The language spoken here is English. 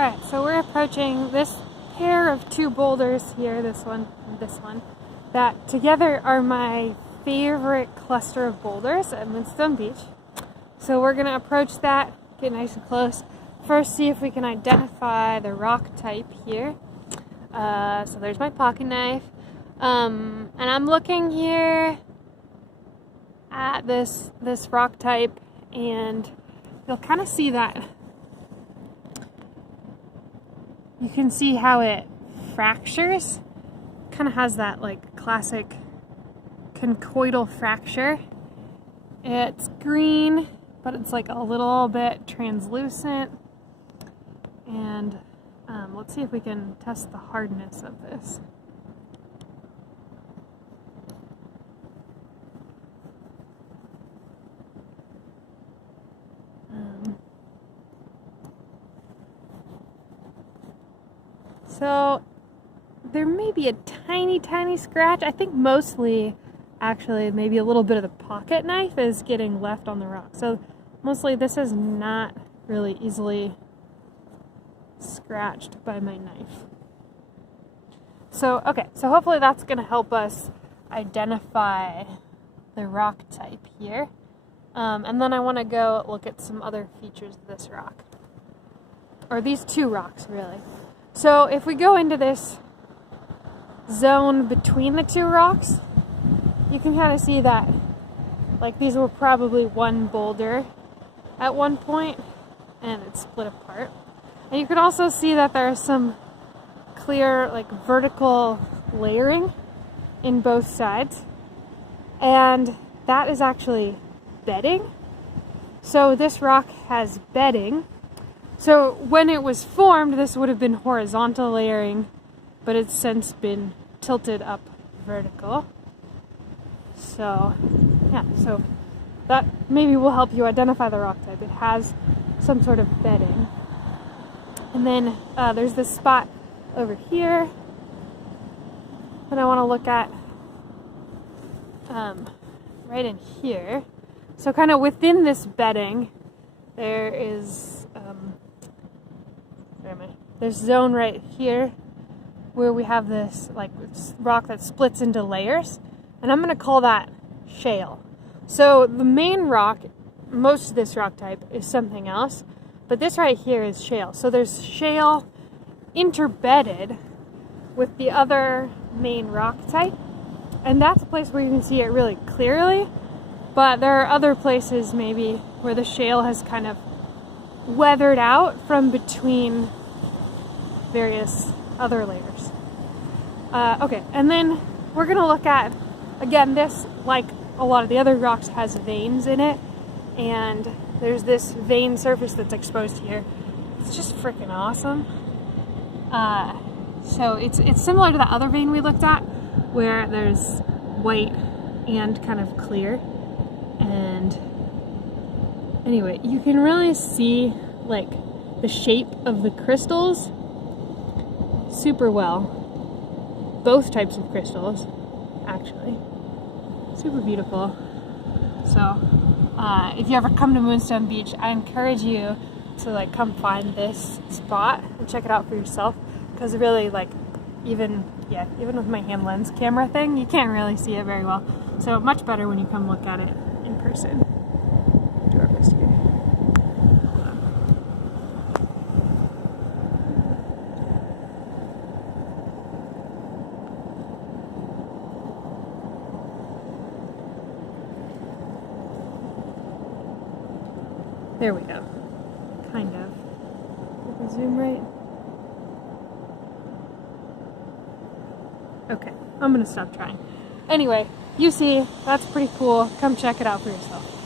Alright, so we're approaching this pair of two boulders here, this one and this one, that together are my favorite cluster of boulders at Moonstone Beach. So we're going to approach that, get nice and close. First, see if we can identify the rock type here. So there's my pocket knife. And I'm looking here at this rock type, and you'll kind of see that. You can see how it fractures. Kind of has that like classic conchoidal fracture. It's green, but it's like a little bit translucent. And let's see if we can test the hardness of this. So there may be a tiny scratch. I think mostly, actually, maybe a little bit of the pocket knife is getting left on the rock. So mostly this is not really easily scratched by my knife. So, okay, so hopefully that's going to help us identify the rock type here. And then I want to go look at some other features of this rock. Or these two rocks, really. So if we go into this zone between the two rocks, you can kind of see that like these were probably one boulder at one point and it's split apart. And you can also see that there's some clear like vertical layering in both sides, and that is actually bedding. So this rock has bedding. So when it was formed, this would have been horizontal layering, but it's since been tilted up vertical. So yeah, so that maybe will help you identify the rock type. It has some sort of bedding. And then there's this spot over here that I want to look at right in here. So kind of within this bedding, there is there's zone right here where we have this like rock that splits into layers, and I'm going to call that shale. So the main rock, most of this rock type is something else, but this right here is shale. So there's shale interbedded with the other main rock type, and that's a place where you can see it really clearly, but there are other places maybe where the shale has kind of weathered out from between various other layers. Okay, and then we're gonna look at, again, this, like a lot of the other rocks, has veins in it, and there's this vein surface that's exposed here. It's just freaking awesome. So it's similar to the other vein we looked at, where there's white and kind of clear. And anyway, you can really see like the shape of the crystals super well. Both types of crystals, actually. Super beautiful. So if you ever come to Moonstone Beach, I encourage you to like come find this spot and check it out for yourself, because really, like, even with my hand lens camera thing, you can't really see it very well. So much better when you come look at it in person. Do our best here. Hold on. There we go. Kind of. Did we zoom right? Okay, I'm gonna stop trying. Anyway, you see, that's pretty cool. Come check it out for yourself.